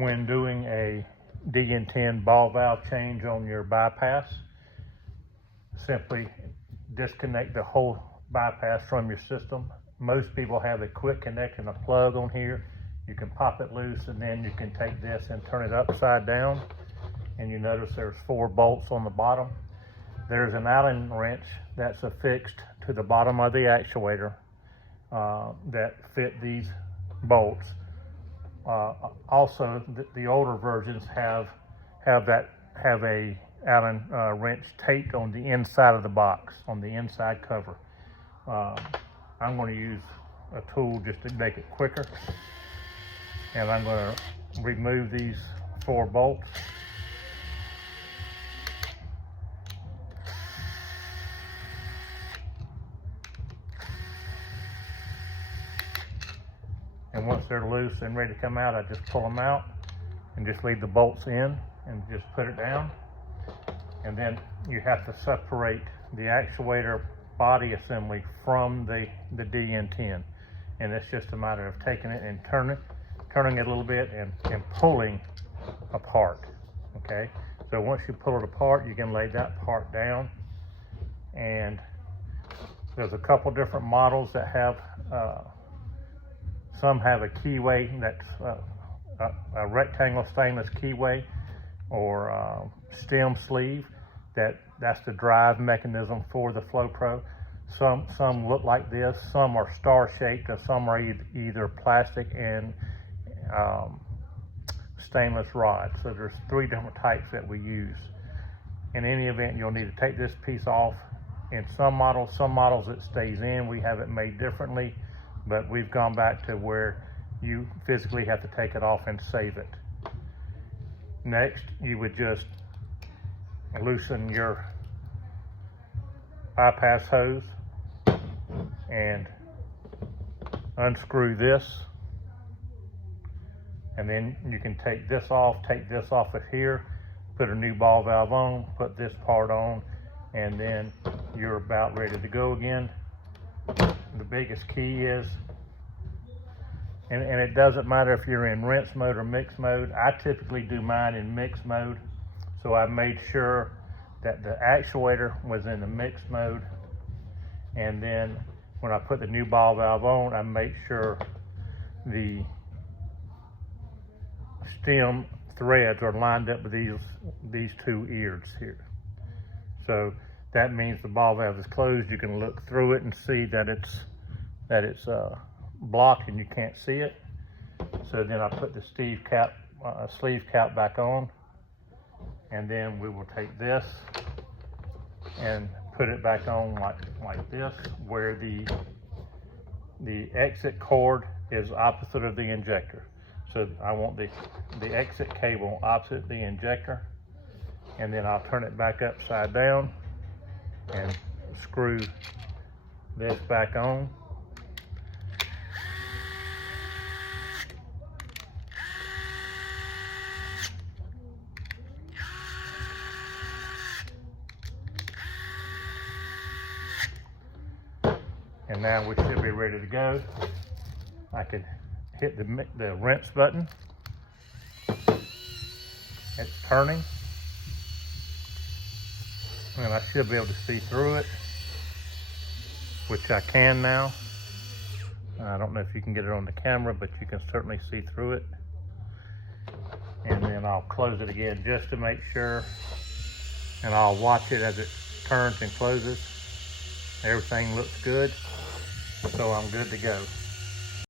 when doing a DN10 ball valve change on your bypass, simply disconnect the whole bypass from your system. Most people have a quick connect and a plug on here. You can pop it loose, and then you can take this and turn it upside down, and you notice there's 4 bolts on the bottom. There's an Allen wrench that's affixed to the bottom of the actuator that fit these bolts. Also, the older versions have a Allen wrench taped on the inside of the box, on the inside cover. I'm going to use a tool just to make it quicker, and I'm going to remove these 4 bolts. And once they're loose and ready to come out, I just pull them out and just leave the bolts in and just put it down. And then you have to separate the actuator body assembly from the DN10. And it's just a matter of taking it and turning it a little bit and pulling apart, okay? So once you pull it apart, you can lay that part down. And there's a couple different models that have, some have a keyway that's a rectangle stainless keyway, or stem sleeve. That's the drive mechanism for the FlowPro. Some look like this, some are star shaped, and some are either plastic and stainless rod. So there's 3 different types that we use. In any event, you'll need to take this piece off. In some models it stays in. We have it made differently, but we've gone back to where you physically have to take it off and save it. Next, you would just loosen your bypass hose and unscrew this, and then you can take this off of here, put a new ball valve on, put this part on, and then you're about ready to go again. The biggest key is, and it doesn't matter if you're in rinse mode or mix mode. I typically do mine in mix mode, so I made sure that the actuator was in the mix mode, and then when I put the new ball valve on, I make sure the stem threads are lined up with these 2 ears here. So that means the ball valve is closed. You can look through it and see that it's blocked and you can't see it. So then I put the sleeve cap back on, and then we will take this and put it back on like this, where the exit cord is opposite of the injector. So I want the exit cable opposite the injector, and then I'll turn it back upside down and screw this back on. And now we should be ready to go. I could hit the rinse button. It's turning, and I should be able to see through it, which I can now. I don't know if you can get it on the camera, but you can certainly see through it. And then I'll close it again just to make sure, and I'll watch it as it turns and closes. Everything looks good, so I'm good to go.